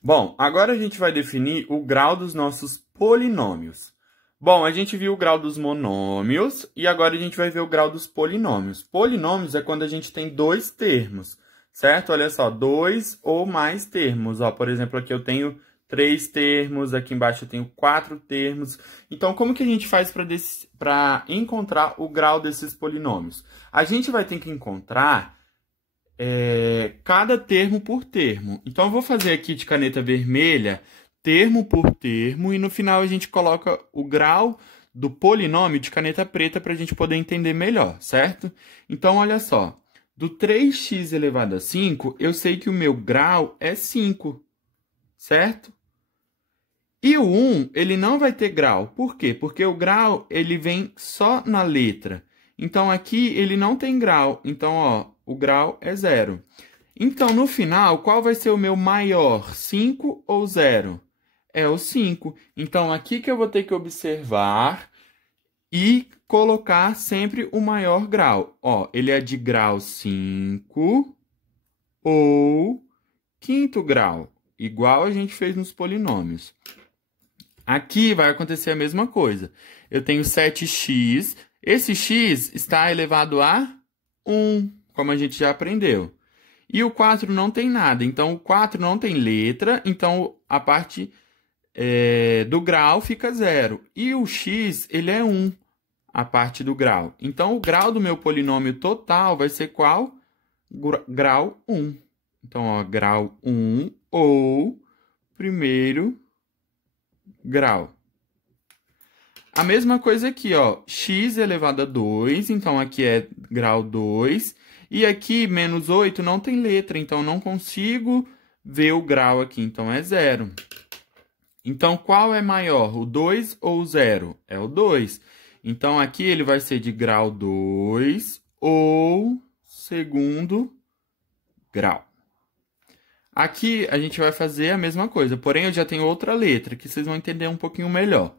Bom, agora a gente vai definir o grau dos nossos polinômios. Bom, a gente viu o grau dos monômios e agora a gente vai ver o grau dos polinômios. Polinômios é quando a gente tem dois termos, certo? Olha só, dois ou mais termos. Ó, por exemplo, aqui eu tenho 3 termos, aqui embaixo eu tenho 4 termos. Então, como que a gente faz para encontrar o grau desses polinômios? A gente vai ter que encontrar cada termo por termo. Então, eu vou fazer aqui de caneta vermelha, termo por termo, e no final a gente coloca o grau do polinômio de caneta preta para a gente poder entender melhor, certo? Então, olha só, do 3x elevado a 5, eu sei que o meu grau é 5, certo? E o 1, ele não vai ter grau. Por quê? Porque o grau, ele vem só na letra. Então, aqui, ele não tem grau. Então, ó, o grau é 0. Então, no final, qual vai ser o meu maior? 5 ou 0? É o 5. Então, aqui que eu vou ter que observar e colocar sempre o maior grau. Ó, ele é de grau 5 ou quinto grau, igual a gente fez nos polinômios. Aqui vai acontecer a mesma coisa. Eu tenho 7x. Esse x está elevado a 1, como a gente já aprendeu. E o 4 não tem nada. Então, o 4 não tem letra. Então, a parte do grau fica 0. E o x, ele é 1, a parte do grau. Então, o grau do meu polinômio total vai ser qual? Grau 1. Então, ó, grau 1 ou primeiro grau. A mesma coisa aqui, ó, x elevado a 2, então aqui é grau 2, e aqui, menos 8, não tem letra, então não consigo ver o grau aqui, então é 0. Então, qual é maior, o 2 ou o 0? É o 2. Então, aqui ele vai ser de grau 2 ou segundo grau. Aqui a gente vai fazer a mesma coisa, porém eu já tenho outra letra, que vocês vão entender um pouquinho melhor.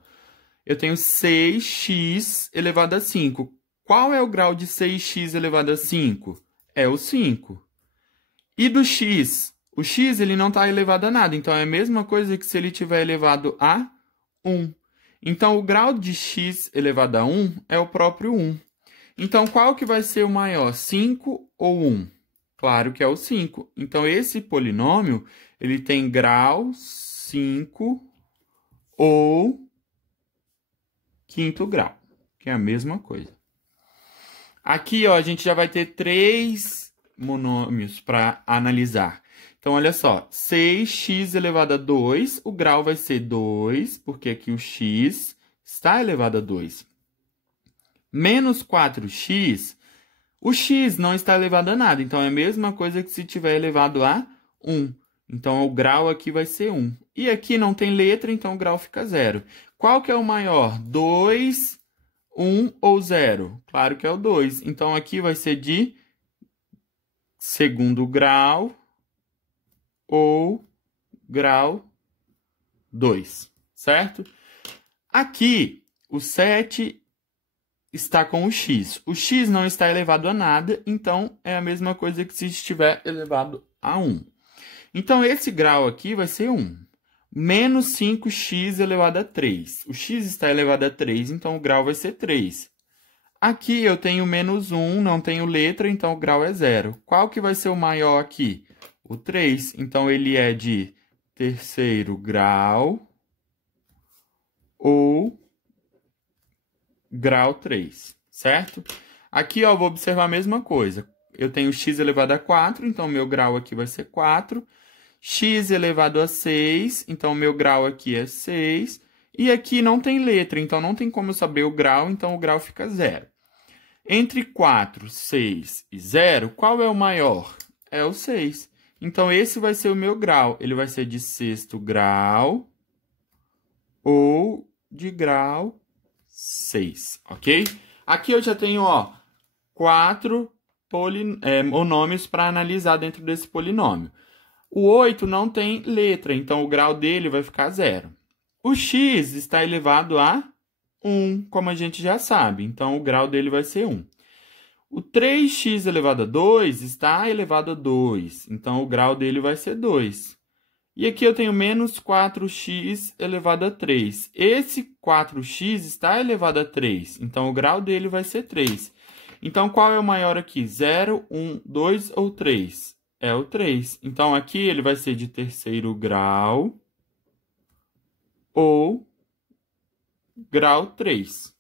Eu tenho 6x elevado a 5. Qual é o grau de 6x elevado a 5? É o 5. E do x? O x ele não está elevado a nada, então é a mesma coisa que se ele tiver elevado a 1. Então, o grau de x elevado a 1 é o próprio 1. Então, qual que vai ser o maior, 5 ou 1? Claro que é o 5. Então, esse polinômio, ele tem grau 5 ou quinto grau, que é a mesma coisa. Aqui, ó, a gente já vai ter 3 monômios para analisar. Então, olha só, 6x elevado a 2, o grau vai ser 2, porque aqui o x está elevado a 2. Menos 4x, o x não está elevado a nada, então é a mesma coisa que se tiver elevado a 1. Então, o grau aqui vai ser 1. E aqui não tem letra, então o grau fica 0. Qual que é o maior? 2, 1 ou 0? Claro que é o 2. Então, aqui vai ser de segundo grau ou grau 2, certo? Aqui, o 7 está com o x. O x não está elevado a nada, então é a mesma coisa que se estiver elevado a 1. Então, esse grau aqui vai ser 1. Menos 5x elevado a 3. O x está elevado a 3, então o grau vai ser 3. Aqui eu tenho menos 1, não tenho letra, então o grau é 0. Qual que vai ser o maior aqui? O 3. Então, ele é de terceiro grau ou grau 3, certo? Aqui, ó, eu vou observar a mesma coisa. Eu tenho x elevado a 4, então meu grau aqui vai ser 4. X elevado a 6, então meu grau aqui é 6. E aqui não tem letra, então não tem como eu saber o grau, então o grau fica 0. Entre 4, 6 e 0, qual é o maior? É o 6. Então, esse vai ser o meu grau. Ele vai ser de sexto grau ou de grau 6, ok? Aqui eu já tenho, ó, 4 monômios para analisar dentro desse polinômio. O 8 não tem letra, então o grau dele vai ficar 0. O x está elevado a 1, como a gente já sabe, então o grau dele vai ser 1. O 3x elevado a 2 está elevado a 2, então o grau dele vai ser 2. E aqui eu tenho menos 4x elevado a 3. Esse 4x está elevado a 3, então o grau dele vai ser 3. Então, qual é o maior aqui? 0, 1, 2 ou 3? É o 3. Então, aqui ele vai ser de terceiro grau ou grau 3.